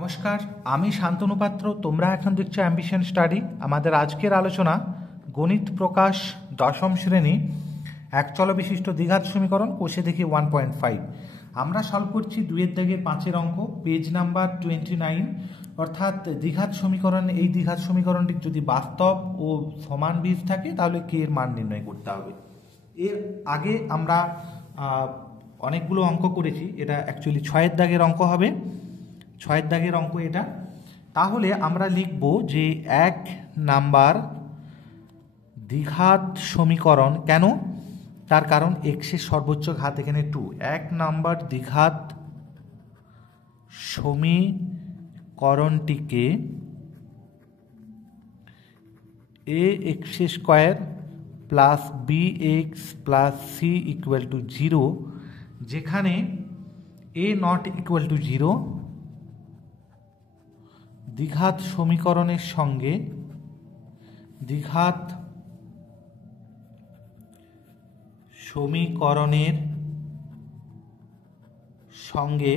নমস্কার, আমি শান্তনু পাত্র। তোমরা এখন দেখছো অ্যাম্বিশন স্টাডি। আমাদের আজকের আলোচনা গণিত প্রকাশ দশম শ্রেণী একচল বিশিষ্ট দ্বিঘাত সমীকরণ কোষে দেখি 1.5। আমরা সলভ করছি 2-এর দাগের 5-এর অঙ্ক, পেজ নাম্বার 29। অর্থাৎ দ্বিঘাত সমীকরণ, এই দ্বিঘাত সমীকরণটি যদি বাস্তব ও সমান বীজ থাকে তাহলে কে এর মান নির্ণয় করতে হবে। এর আগে আমরা অনেকগুলো অঙ্ক করেছি। এটা অ্যাকচুয়ালি 6-এর দাগের অঙ্ক হবে, 6-এর দাগের অঙ্ক এটা। তাহলে আমরা লিখব যে 1 নাম্বার দ্বিঘাত সমীকরণ। কেন? তার কারণ এক্সের সর্বোচ্চ ঘাত এখানে 2। 1 নাম্বার দ্বিঘাত সমীকরণটিকে A X square plus B X plus C equal to 0, যেখানে এ নট ইকুয়াল টু 0 দ্বিঘাত সমীকরণের সঙ্গে দ্বিঘাত সমীকরণের সঙ্গে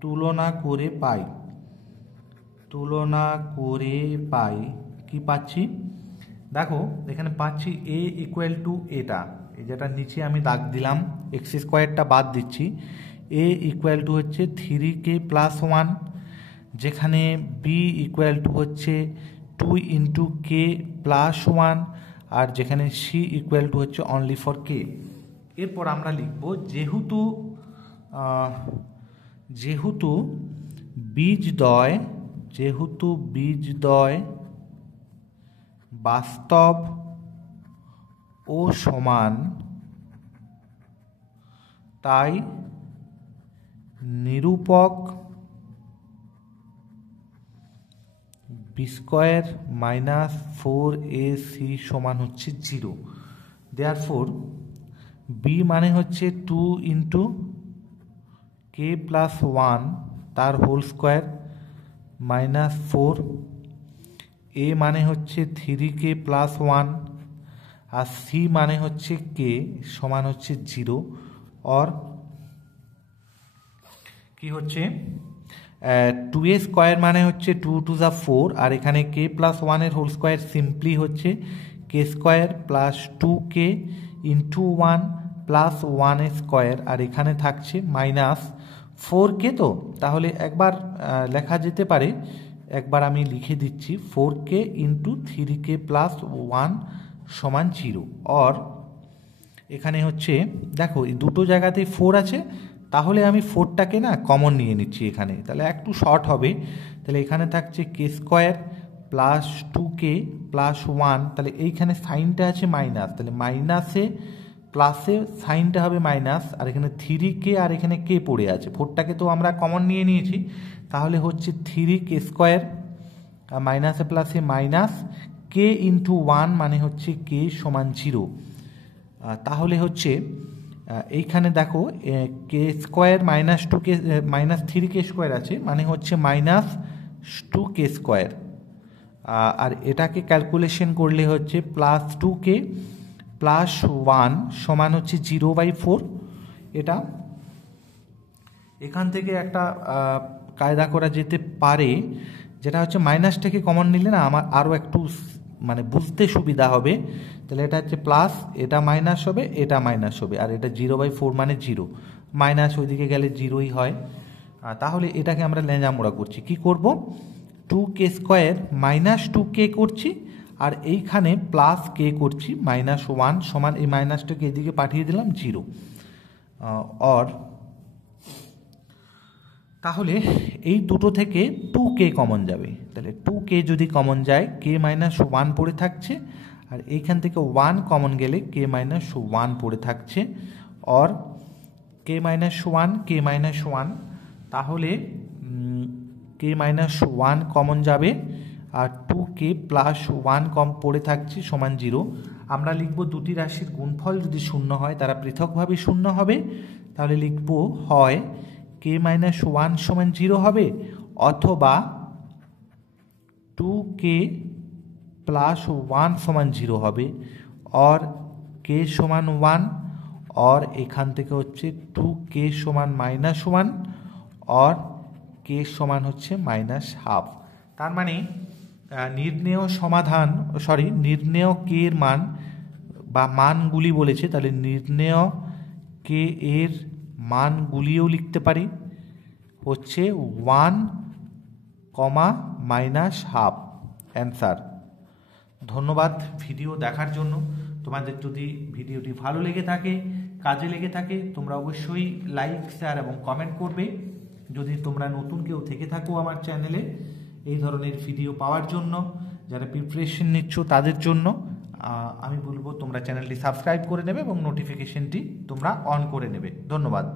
তুলনা করে পাই কি পাচ্ছি? দেখো এখানে পাচ্ছি এ ইকুয়াল টু এটা, এই যেটা নিচে আমি দাগ দিলাম, এক্স স্কোয়ারটা বাদ দিচ্ছি। এ ইকুয়াল টু হচ্ছে 3k প্লাস 1, যেখানে বি ইকুয়াল টু হচ্ছে 2 ইন্টু কে প্লাস 1, আর যেখানে সি ইকুয়াল টু হচ্ছে অনলি ফর কে। এরপর আমরা লিখব যেহেতু বীজদ্বয় বাস্তব ও সমান, তাই নিরূপক বি স্কোয়ার মাইনাস 4ac সমান হচ্ছে 0। দেয়ারফোর বি মানে হচ্ছে 2 ইন্টু কে প্লাস 1 তার হোল স্কোয়ার মাইনাস 4, এ মানে হচ্ছে 3k প্লাস 1, আর সি মানে হচ্ছে কে সমান হচ্ছে 0। और কি হচ্ছে 2a স্কোয়ার মানে হচ্ছে 2 টু দ্য 4, আর এখানে কে প্লাস 1 এর হোল স্কোয়ার সিম্পলি হচ্ছে K square plus 2k into 1 plus 1 square, আর এখানে থাকছে মাইনাস 4k। তো তাহলে একবার লেখা যেতে পারে, একবার আমি লিখে দিচ্ছি 4k ইন্টু 3k প্লাস 1 সমান 0। और এখানে হচ্ছে দেখো এই দুটো জায়গাতেই 4 আছে, তাহলে আমি 4টাকে না কমন নিয়ে নিচ্ছি এখানে, তাহলে একটু শর্ট হবে। তাহলে এখানে থাকছে কে স্কোয়ার প্লাস 2k প্লাস 1, তাহলে এইখানে সাইনটা আছে মাইনাস, তাহলে মাইনাসে প্লাসে সাইনটা হবে মাইনাস, আর এখানে 3k আর এখানে কে পড়ে আছে, 4টাকে তো আমরা কমন নিয়ে নিয়েছি, তাহলে হচ্ছে 3k স্কোয়ার মাইনাসে প্লাসে মাইনাস কে ইন্টু 1 মানে হচ্ছে কে সমান 0। তাহলে হচ্ছে এইখানে দেখো K square minus 2k minus 3k square আছে, মানে হচ্ছে মাইনাস 2k স্কোয়ার, আর এটাকে ক্যালকুলেশন করলে হচ্ছে প্লাস 2k প্লাস 1 সমান হচ্ছে 0/4। এটা এখান থেকে একটা কায়দা করা যেতে পারে, যেটা হচ্ছে মাইনাসটাকে কমন নিলে না আমার আরও একটু মানে বুঝতে সুবিধা হবে। তাহলে এটা হচ্ছে প্লাস, এটা মাইনাস হবে, এটা মাইনাস হবে, আর এটা 0/4 মানে 0, মাইনাস ওইদিকে গেলে 0ই হয়। তাহলে এটাকে আমরা লেঁজামোড়া করছি, কি করব? 2k স্কোয়ার মাইনাস 2k করছি, আর এইখানে প্লাস কে করছি মাইনাস 1 সমান, এই মাইনাসটাকে এদিকে পাঠিয়ে দিলাম 0। और তাহলে এই দুটো থেকে 2k কমন যাবে, তাহলে 2k যদি কমন যায় কে মাইনাস 1 পড়ে থাকছে, আর এইখান থেকে 1 কমন গেলে কে মাইনাস 1 পড়ে থাকছে। और কে মাইনাস 1 তাহলে কে মাইনাস 1 কমন যাবে, আর 2k প্লাস 1 কম পড়ে থাকছে সমান 0। আমরা লিখব দুটি রাশির গুণফল যদি শূন্য হয় তারা পৃথকভাবে শূন্য হবে, তাহলে লিখব হয় কে মাইনাস 1 সমান 0 হবে, অথবা 2k প্লাস 1 সমান 0 হবে, और কে সমান 1, और এখান থেকে হচ্ছে 2k সমান -1 और কে সমান হচ্ছে -12। তার মানে নির্ণেয় কে এর মান বা মানগুলি বলেছে, তাহলে নির্ণেয় কে এর মানগুলিও লিখতে পারি হচ্ছে 1, -12 অ্যান্সার। ধন্যবাদ ভিডিও দেখার জন্য। তোমাদের যদি ভিডিওটি ভালো লেগে থাকে, কাজে লেগে থাকে, তোমরা অবশ্যই লাইক, শেয়ার এবং কমেন্ট করবে। যদি তোমরা নতুন কেউ থেকে থাকো আমার চ্যানেলে এই ধরনের ভিডিও পাওয়ার জন্য, যারা প্রিপারেশন নিচ্ছ তাদের জন্য আমি বলবো তোমরা চ্যানেলটি সাবস্ক্রাইব করে নেবে এবং নোটিফিকেশনটি তোমরা অন করে নেবে। ধন্যবাদ।